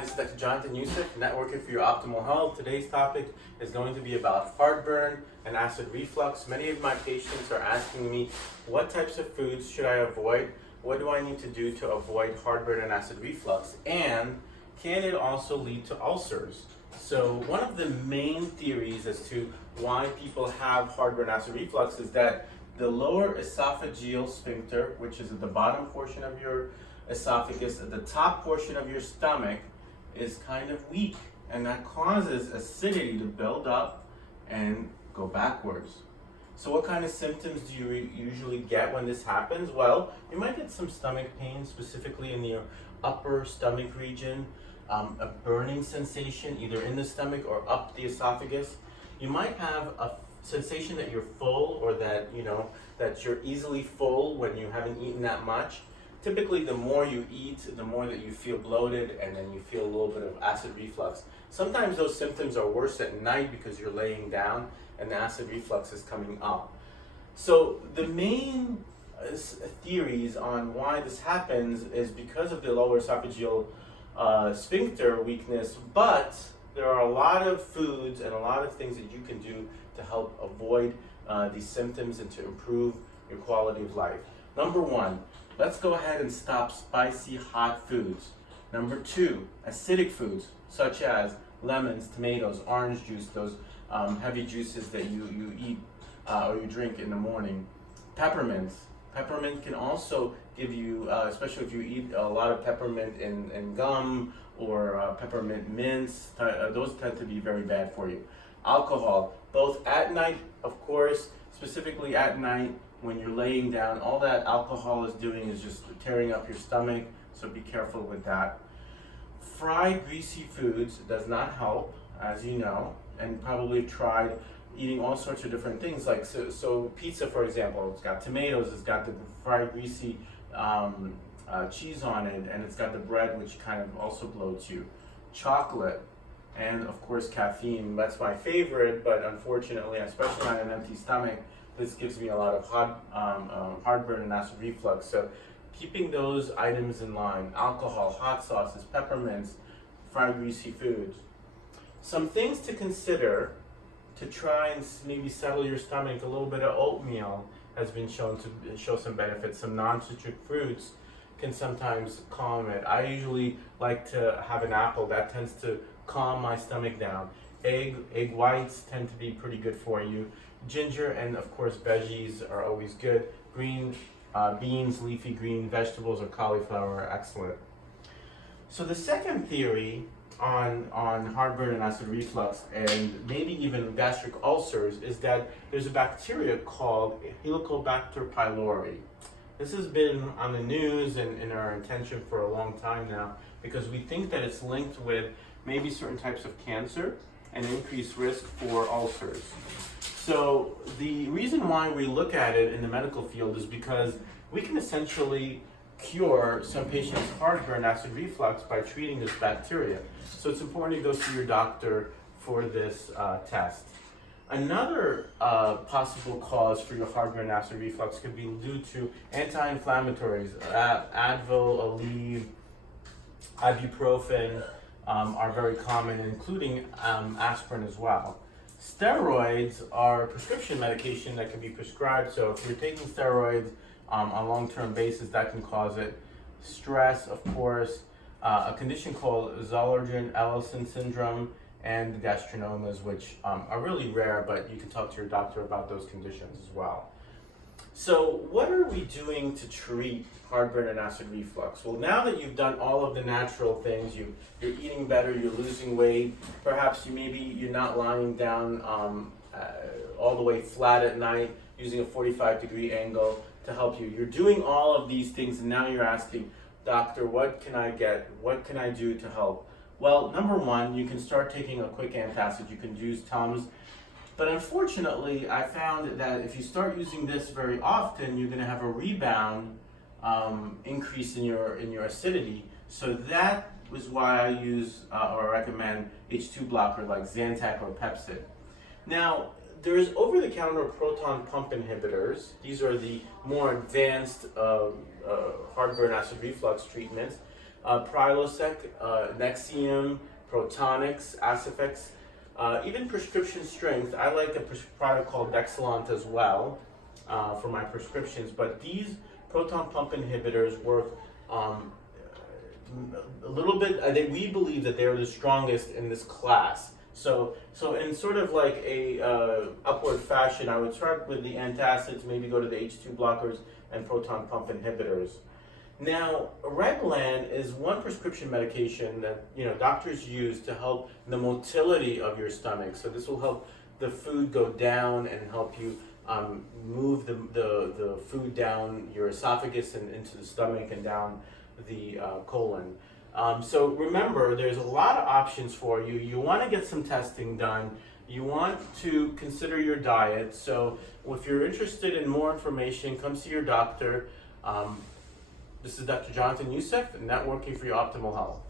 Hi, this is Dr. Jonathan Youssef, Networking for Your Optimal Health. Today's topic is going to be about heartburn and acid reflux. Many of my patients are asking me, what types of foods should I avoid? What do I need to do to avoid heartburn and acid reflux? And can it also lead to ulcers? So one of the main theories as to why people have heartburn and acid reflux is that the lower esophageal sphincter, which is at the bottom portion of your esophagus, at the top portion of your stomach, is kind of weak, and that causes acidity to build up and go backwards. So what kind of symptoms do you usually get when this happens? Well, you might get some stomach pain, specifically in your upper stomach region, a burning sensation either in the stomach or up the esophagus. You might have a sensation that you're full, or that that you're easily full when you haven't eaten that much. Typically, the more you eat, the more that you feel bloated, and then you feel a little bit of acid reflux. Sometimes those symptoms are worse at night because you're laying down and the acid reflux is coming up. So the main theories on why this happens is because of the lower esophageal sphincter weakness, but there are a lot of foods and a lot of things that you can do to help avoid these symptoms and to improve your quality of life. Number one, let's go ahead and stop spicy, hot foods. Number two, acidic foods such as lemons, tomatoes, orange juice, those heavy juices that you eat or you drink in the morning. Peppermints. Peppermint can also give you, especially if you eat a lot of peppermint in gum or peppermint mints, those tend to be very bad for you. Alcohol, both at night, of course, specifically at night, when you're laying down, all that alcohol is doing is just tearing up your stomach, so be careful with that. Fried, greasy foods does not help, as you know, and probably tried eating all sorts of different things. Like so pizza, for example, it's got tomatoes, it's got the fried, greasy cheese on it, and it's got the bread, which kind of also bloats you. Chocolate, and of course caffeine. That's my favorite, but unfortunately, especially on an empty stomach, this gives me a lot of heartburn and acid reflux. So keeping those items in line: alcohol, hot sauces, peppermints, fried greasy foods. Some things to consider to try and maybe settle your stomach: a little bit of oatmeal has been shown to show some benefits. Some non-citric fruits can sometimes calm it. I usually like to have an apple. That tends to calm my stomach down. Egg whites tend to be pretty good for you. Ginger and of course veggies are always good. Green beans, leafy green vegetables, or cauliflower are excellent. So the second theory on heartburn and acid reflux, and maybe even gastric ulcers, is that there's a bacteria called Helicobacter pylori. This has been on the news and in our attention for a long time now, because we think that it's linked with maybe certain types of cancer and increased risk for ulcers. So the reason why we look at it in the medical field is because we can essentially cure some patients' heartburn, acid reflux by treating this bacteria. So it's important to go see your doctor for this test. Another possible cause for your heartburn, acid reflux could be due to anti-inflammatories. Advil, Aleve, ibuprofen are very common, including aspirin as well. Steroids are prescription medication that can be prescribed, so if you're taking steroids on a long-term basis, that can cause it. Stress, of course, a condition called Zollinger-Ellison syndrome, and gastrinomas, which are really rare, but you can talk to your doctor about those conditions as well. So what are we doing to treat heartburn and acid reflux? Well, now that you've done all of the natural things, you're eating better, you're losing weight, perhaps you're not lying down all the way flat at night using a 45-degree angle to help you. You're doing all of these things, and now you're asking, doctor, what can I get? What can I do to help? Well, number one, you can start taking a quick antacid. You can use Tums. But unfortunately, I found that if you start using this very often, you're going to have a rebound increase in your acidity. So that was why I use or recommend H2 blocker like Zantac or Pepcid. Now, there's over-the-counter proton pump inhibitors. These are the more advanced heartburn acid reflux treatments. Prilosec, Nexium, Protonix, Acifex, even prescription strength. I like a product called Dexillant as well for my prescriptions, but these proton pump inhibitors work a little bit. I think we believe that they're the strongest in this class. So in sort of like a upward fashion, I would start with the antacids, maybe go to the H2 blockers and proton pump inhibitors. Now, Reglan is one prescription medication that doctors use to help the motility of your stomach. So this will help the food go down and help you move the food down your esophagus and into the stomach and down the colon. So remember, there's a lot of options for you. You want to get some testing done. You want to consider your diet. So if you're interested in more information, come see your doctor. This is Dr. Jonathan Youssef, Networking for Your Optimal Health.